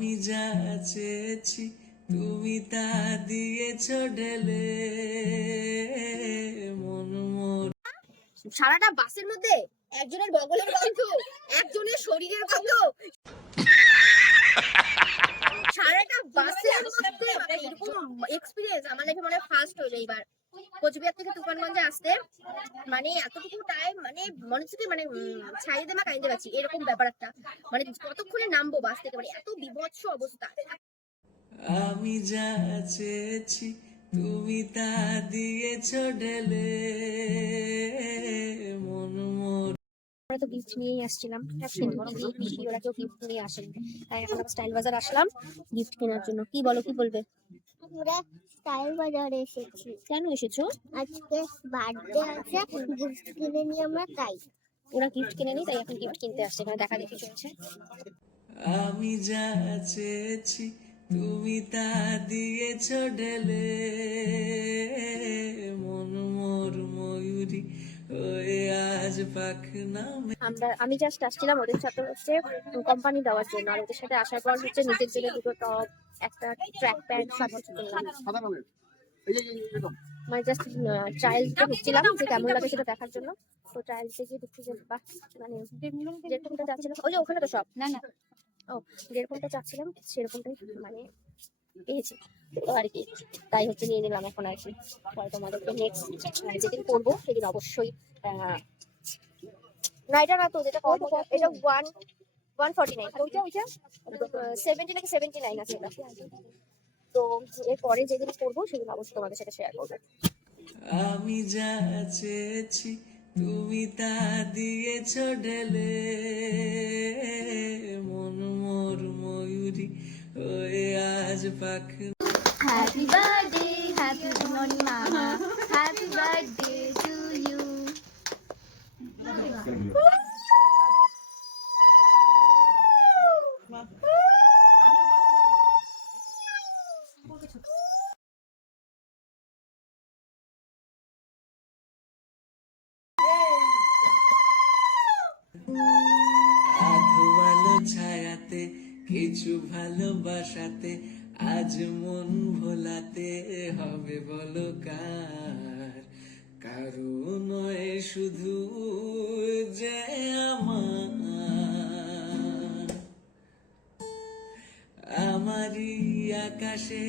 আমি যা চেয়েছি তুমি তা দিয়েছ ঢেলে মন মোর। সারাটা বাসের মধ্যে একজনের বগলের গন্ধ, একজনের শরীরের গন্ধ, সারাটা বাসের মধ্যে এরকম এক্সপিরিয়েন্স আমার লাইফে মনে হয় ফার্স্ট হলো এইবার কোচবিহার থেকে তুফানগঞ্জে আসতে। মানে এতটুকু টাইম মানে মনে হচ্ছে মানে ছাই দেমা কাইন্দে পাচ্ছি এরকম ব্যাপার একটা। মানে কতক্ষণে নামবো বাস থেকে, মানে এত বিভৎস অবস্থা। আমি যা চেয়েছি তুমি তা দিয়েছ ঢেলে মন মোর। আমরা তো গিফট নিয়েই আসছিলাম, কিন্তু পিসি ওরা কেউ গিফট নিয়ে আসেন, তাই এখন আমরা স্টাইল বাজার আসলাম গিফট কেনার জন্য। কি বলো, কি বলবে? আমরা স্টাইল বাজারে এসেছি। কেন এসেছো? আজকে বার্থডে আছে, গিফট কিনে নিয়ে আমরা তাই। ওরা গিফট কিনে নি, তাই এখন গিফট কিনতে আসছে, এখানে দেখা দেখি চলছে। আমি যা চেয়েছি তুমি তা দিয়েছ ঢেলে মন মোর ময়ূরী ওয়ে আজ পাখ নামে। আমি জাস্ট আসছিলাম ওদের সাথে হচ্ছে কোম্পানি দেওয়ার জন্য, আর ওদের সাথে আসার পর হচ্ছে নিজের জন্য দুটো টপ, একটা ট্র্যাক প্যান্ট সব কিছু কিনলাম। মানে জাস্ট ট্রায়াল দিতে ঢুকছিলাম যে কেমন লাগে সেটা দেখার জন্য। তো ট্রায়াল দিতে গিয়ে ঢুকছি যে বাহ, মানে যেরকমটা চাচ্ছিলাম, ওই যে ওখানে তো সব না না ও যেরকমটা চাচ্ছিলাম সেরকমটাই মানে পেয়েছি তো আর কি। তাই হচ্ছে নিয়ে নিলাম এখন আর কি। পরে তোমাদেরকে নেক্সট যেদিন করবো সেদিন অবশ্যই না এটা না তো যেটা করবো এটা 149, আর ওইটা 70 নাকি 79 আছে এটা। তো এরপরে যেদিন করবো সেদিন অবশ্যই তোমাদের সাথে শেয়ার করবো। আমি যা চেয়েছি তুমি তা দিয়েছ ঢেলে মন মোর ময়ূরী ওয়ে আজ পাখ। হ্যাপি বার্থডে, হ্যাপি মর্নিং মামা, হ্যাপি বার্থডে টু ইউ। আধো ভালো ছায়াতে কিছু ভালোবাসাতে আজ মন ভোলাতে হবে বলো কার। কারো নয় শুধু যে আমার, আমারই আকাশে